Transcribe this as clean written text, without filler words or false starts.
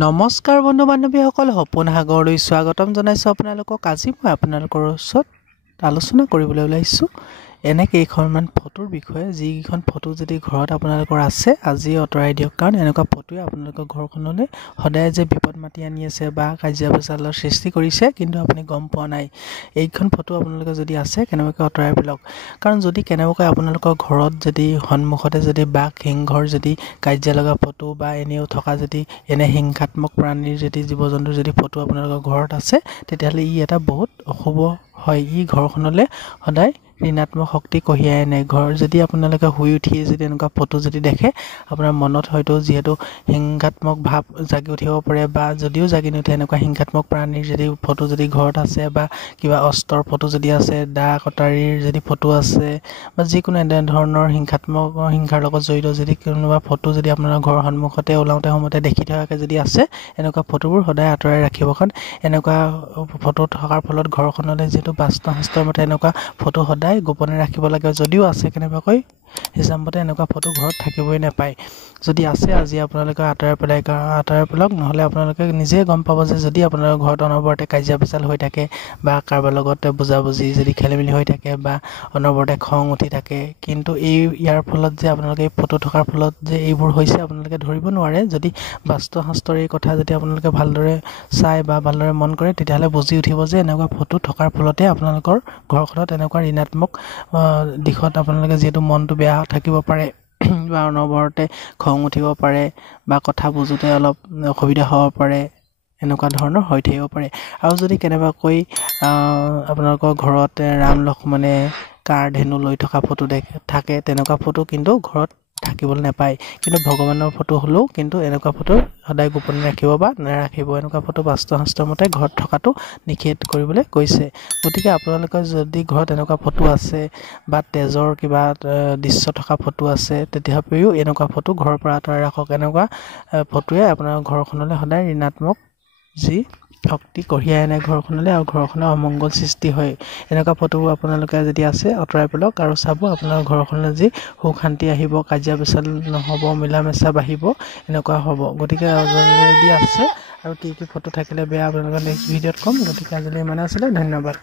নমস্কাৰ বন্ধু বান্ধৱীসকল, সপোন সাগৰলৈ স্বাগতম জনাইছোঁ আপোনালোকক। আজি মই আপোনালোকৰ ওচৰত আলোচনা কৰিবলৈ ওলাইছোঁ এনে কেইখনমান ফটোৰ বিষয়ে, যিকেইখন ফটো যদি ঘৰত আপোনালোকৰ আছে আজি আঁতৰাই দিয়ক। কাৰণ এনেকুৱা ফটোৱে আপোনালোকৰ ঘৰখনলৈ সদায় যে বিপদ মাতি আনি আছে বা কাজিয়া পেচালৰ সৃষ্টি কৰিছে, কিন্তু আপুনি গম পোৱা নাই। এইখন ফটো আপোনালোকে যদি আছে কেনেবাকৈ আঁতৰাই পেলাওক। কাৰণ যদি কেনেবাকৈ আপোনালোকৰ ঘৰত যদি সন্মুখতে যদি বাঘ সিংহৰ যদি কাজিয়া লগা ফটো বা এনেও থকা যদি এনে হিংসাত্মক প্ৰাণীৰ যদি জীৱ জন্তুৰ যদি ফটো আপোনালোকৰ ঘৰত আছে, তেতিয়াহ'লে ই এটা বহুত অশুভ হয়। ই ঘৰখনলৈ সদায় ঋণাত্মক শক্তি কঢ়িয়াই আনে। ঘৰ যদি আপোনালোকে শুই উঠিয়ে যদি এনেকুৱা ফটো যদি দেখে, আপোনাৰ মনত হয়তো যিহেতু হিংসাত্মক ভাৱ জাগি উঠিব পাৰে, বা যদিও জাগি নুঠে এনেকুৱা হিংসাত্মক প্ৰাণীৰ যদি ফটো যদি ঘৰত আছে, বা কিবা অস্ত্ৰৰ ফটো যদি আছে, দা কটাৰীৰ যদি ফটো আছে, বা যিকোনো এনেধৰণৰ হিংসাৰ লগত জড়িত যদি কোনোবা ফটো যদি আপোনাৰ ঘৰৰ সন্মুখতে ওলাওঁতে সময়তে দেখি থকাকৈ যদি আছে, এনেকুৱা ফটোবোৰ সদায় আঁতৰাই ৰাখিব। কাৰণ এনেকুৱা ফটো থকাৰ ফলত ঘৰখনলৈ যিহেতু বাস্তুশাস্ত্ৰৰ মতে এনেকুৱা ফটো সদায় গোপনে ৰাখিব লাগে। যদিও আছে কেনেবাকৈ হিচাপ মতে এনেকুৱা ফটো ঘৰত থাকিবই নাপায়। যদি আছে আজি আপোনালোকে আঁতৰাই পেলাওক, নহ'লে আপোনালোকে নিজেই গম পাব যে যদি আপোনালোকৰ ঘৰত অনবৰতে কাজিয়া পেচাল হৈ থাকে, বা কাৰোবাৰ লগতে বুজাবুজি যদি খেলিমেলি হৈ থাকে, বা অনবৰতে খং উঠি থাকে, কিন্তু ইয়াৰ ফলত যে আপোনালোকে এই ফটো থকাৰ ফলত যে এইবোৰ হৈছে আপোনালোকে ধৰিব নোৱাৰে। যদি বাস্তুশাস্ত্ৰৰ এই কথা যদি আপোনালোকে ভালদৰে চাই বা ভালদৰে মন কৰে, তেতিয়াহ'লে বুজি উঠিব যে এনেকুৱা ফটো থকাৰ ফলতে আপোনালোকৰ ঘৰখনত এনেকুৱা ঋণাত্মক দিশত আপোনালোকে যিহেতু মনটো বেয়া থাকিব পাৰে, বা অনবৰতে খং উঠিব পাৰে, বা কথা বুজোতে অলপ অসুবিধা হ'ব পাৰে, এনেকুৱা ধৰণৰ হৈ থাকিব পাৰে। আৰু যদি কেনেবাকৈ আপোনালোকৰ ঘৰত ৰাম লক্ষ্মণে কাৰ ধেনু লৈ থকা ফটো থাকে, তেনেকুৱা ফটো কিন্তু ঘৰত থাকিবলৈ নাপায়। কিন্তু ভগৱানৰ ফটো হ'লেও কিন্তু এনেকুৱা ফটো সদায় গোপনে ৰাখিব বা নাৰাখিব। এনেকুৱা ফটো বাস্তুশাস্ত্ৰৰ মতে ঘৰত থকাটো নিষেধ কৰিবলৈ কৈছে। গতিকে আপোনালোকৰ যদি ঘৰত এনেকুৱা ফটো আছে, বা তেজৰ কিবা দৃশ্য থকা ফটো আছে, তেতিয়াহ'লেও এনেকুৱা ফটো ঘৰৰ পৰা আঁতৰাই ৰাখক। এনেকুৱা ফটোৱে আপোনাৰ ঘৰখনলৈ সদায় ঋণাত্মক যি শক্তি কঢ়িয়াই আনে ঘৰখনলৈ, আৰু ঘৰখনৰ অমংগল সৃষ্টি হয়। এনেকুৱা ফটোবোৰ আপোনালোকে যদি আছে আঁতৰাই পেলাওক, আৰু চাব আপোনাৰ ঘৰখনলৈ যি সুখ শান্তি আহিব, কাজিয়া পেচাল নহ'ব, মিলা মেচা বাঢ়িব, এনেকুৱা হ'ব। গতিকে যদি আছে আৰু কি কি ফটো থাকিলে বেয়া আপোনালোকে নেক্সট ভিডিঅ'ত ক'ম। গতিকে আজিলৈ ইমানে আছিলে, ধন্যবাদ।